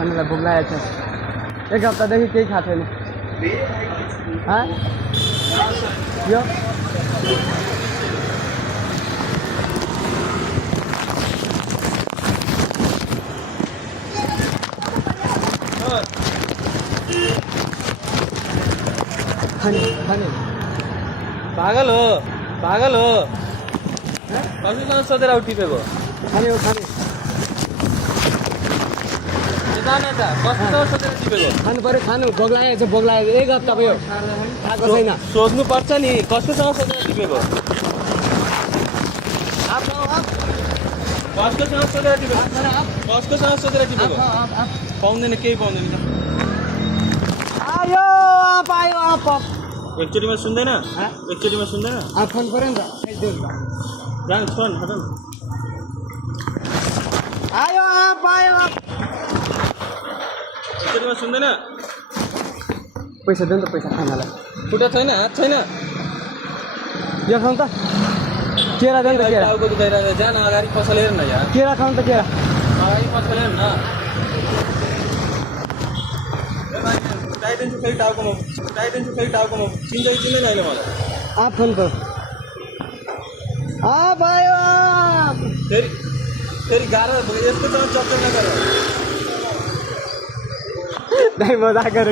खानेलाई भोक लागेको छ। एक हप्तादेखि केही खाएको छैन। यो खाने खाने पागल हो कतिजना सोधेर टिपेको खाने हो खाने कतिजना सोधेर टिपेको खानु पर्यो खानु भोक लागेको छ भोक लागेको एक हप्ता भयो खाएको छैन। सोध्नु पर्छ नि कसकोसँग सोधेर टिपेको कसकोसँग सोधेर टिपेको पाउँदैन केही पाउँदैन आयो आप आयो आप एकचोटिमा सुन्दैन फोन पऱ्यो नि त जानु फोन हट न आयो आप एकचोटिमा सुन्दैन पैसा दिनु त पैसा खानालाई खुट्टा छैन हात छैन यो खाउँ त केरा दिनु त केरा टाउको दुखाइरहेको जान अगाडि पसल हेर न यार केरा खाउँ त केरा अगाडि पसल हेर न उठाइदिन्छु फेरि टाउकोमा चिन्छ कि चिन्दैन अहिले मलाई आप फोन करो आप आयो आप फेरि गाह्रो यस्तो चक्कर नगर नहीं मजाक गरेँ।